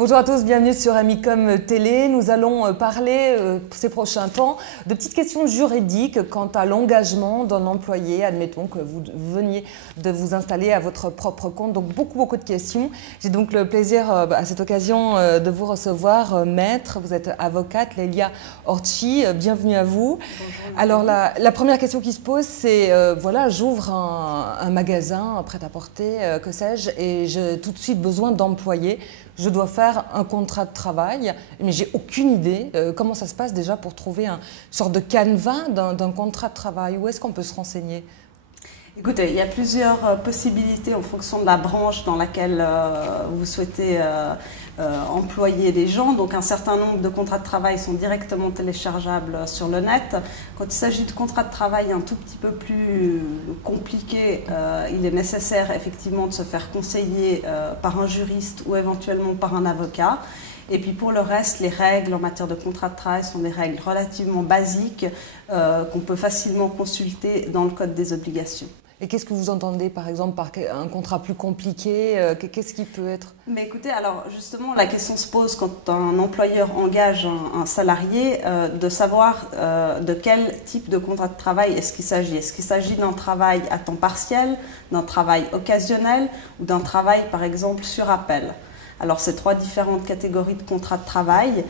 Bonjour à tous, bienvenue sur Amicom Télé. Nous allons parler ces prochains temps de petites questions juridiques quant à l'engagement d'un employé. Admettons que vous veniez de vous installer à votre propre compte, donc beaucoup de questions. J'ai donc le plaisir à cette occasion de vous recevoir, maître. Vous êtes avocate, Lélia Orchi, bienvenue à vous. Bonjour. Alors la première question qui se pose, c'est voilà, j'ouvre un magasin, un prêt-à-porter, que sais-je, et j'ai tout de suite besoin d'employés. Je dois faire un contrat de travail, mais j'ai aucune idée comment ça se passe déjà pour trouver une sorte de canevas d'un contrat de travail. Où est-ce qu'on peut se renseigner ? Écoutez, il y a plusieurs possibilités en fonction de la branche dans laquelle vous souhaitez employer des gens. Donc un certain nombre de contrats de travail sont directement téléchargeables sur le net. Quand il s'agit de contrats de travail un tout petit peu plus compliqués, il est nécessaire effectivement de se faire conseiller par un juriste ou éventuellement par un avocat. Et puis pour le reste, les règles en matière de contrat de travail sont des règles relativement basiques qu'on peut facilement consulter dans le Code des obligations. Et qu'est-ce que vous entendez par exemple par un contrat plus compliqué? Qu'est-ce qui peut être? Mais écoutez, alors justement, la question se pose quand un employeur engage un salarié de savoir de quel type de contrat de travail est-ce qu'il s'agit. Est-ce qu'il s'agit d'un travail à temps partiel, d'un travail occasionnel ou d'un travail par exemple sur appel? Alors, c'est trois différentes catégories de contrats de travail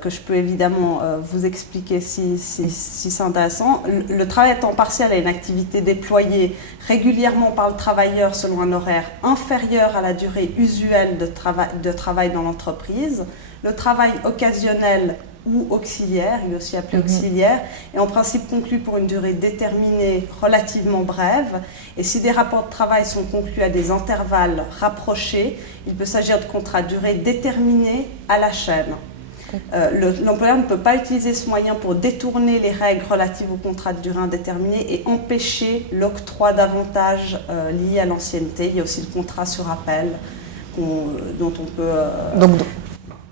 que je peux évidemment vous expliquer si c'est intéressant. Le travail à temps partiel est une activité déployée régulièrement par le travailleur selon un horaire inférieur à la durée usuelle de travail dans l'entreprise. Le travail occasionnel ou auxiliaire, il est aussi appelé auxiliaire, est en principe conclu pour une durée déterminée relativement brève. Et si des rapports de travail sont conclus à des intervalles rapprochés, il peut s'agir de contrats à durée déterminée à la chaîne. L'employeur ne peut pas utiliser ce moyen pour détourner les règles relatives aux contrats de durée indéterminée et empêcher l'octroi d'avantages liés à l'ancienneté. Il y a aussi le contrat sur appel dont on peut...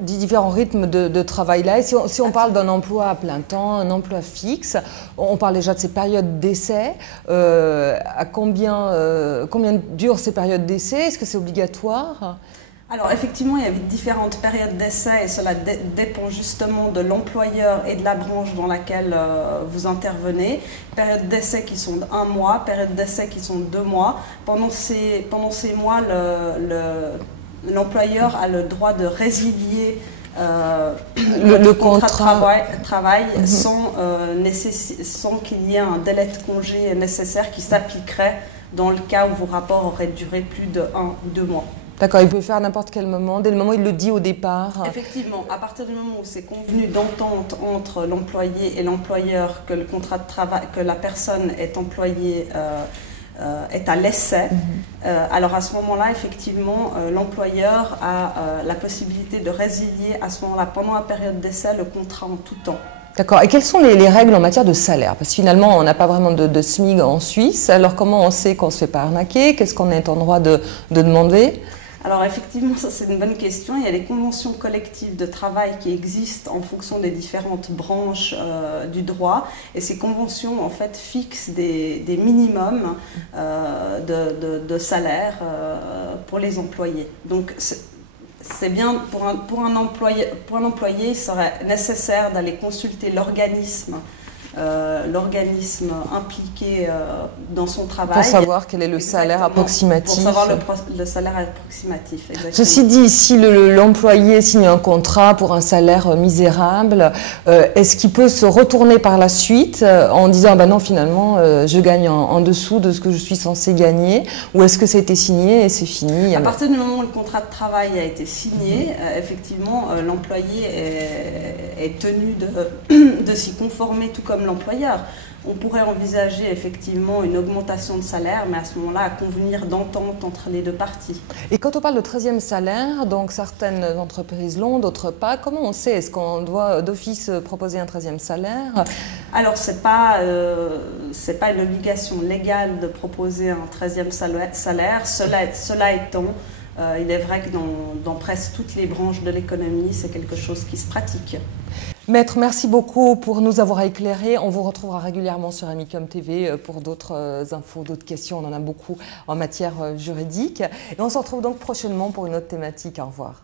Différents rythmes de travail là. Et si on parle d'un emploi à plein temps, un emploi fixe, on parle déjà de ces périodes d'essai. À combien durent ces périodes d'essai? Est-ce que c'est obligatoire? Alors effectivement, il y a différentes périodes d'essai et cela dépend justement de l'employeur et de la branche dans laquelle vous intervenez. Périodes d'essai qui sont d'1 mois, périodes d'essai qui sont de 2 mois. Pendant ces mois, l'employeur a le droit de résilier le contrat de travail sans qu'il y ait un délai de congé nécessaire qui s'appliquerait dans le cas où vos rapports auraient duré plus de 1 ou 2 mois. D'accord, il peut le faire à n'importe quel moment, dès le moment où il le dit au départ. Effectivement, à partir du moment où c'est convenu d'entente entre l'employé et l'employeur que le contrat de travail, que la personne est employée est à l'essai, alors à ce moment-là, effectivement, l'employeur a la possibilité de résilier à ce moment-là, pendant la période d'essai, le contrat en tout temps. D'accord. Et quelles sont les règles en matière de salaire? Parce que finalement, on n'a pas vraiment de SMIC en Suisse. Alors comment on sait qu'on ne se fait pas arnaquer? Qu'est-ce qu'on est en droit de demander? Alors effectivement, ça c'est une bonne question. Il y a des conventions collectives de travail qui existent en fonction des différentes branches du droit. Et ces conventions en fait fixent des minimums de salaire pour les employés. Donc c'est bien pour un employé, il serait nécessaire d'aller consulter l'organisme impliqué dans son travail. Pour savoir quel est le salaire approximatif. Pour savoir le salaire approximatif, exactement. Ceci dit, si l'employé signe un contrat pour un salaire misérable, est-ce qu'il peut se retourner par la suite en disant « non, finalement, je gagne en dessous de ce que je suis censé gagner » ou est-ce que ça a été signé et c'est fini? À partir du moment où le contrat de travail a été signé, effectivement, l'employé est tenu de s'y conformer tout comme l'employeur. On pourrait envisager effectivement une augmentation de salaire, mais à ce moment-là, à convenir d'entente entre les deux parties. Et quand on parle de 13e salaire, donc certaines entreprises l'ont, d'autres pas, comment on sait? Est-ce qu'on doit d'office proposer un 13e salaire? Alors, c'est pas une obligation légale de proposer un 13e salaire. Cela étant, il est vrai que dans presque toutes les branches de l'économie, c'est quelque chose qui se pratique. Maître, merci beaucoup pour nous avoir éclairés. On vous retrouvera régulièrement sur Amicom TV pour d'autres infos, d'autres questions. On en a beaucoup en matière juridique. Et on se retrouve donc prochainement pour une autre thématique. Au revoir.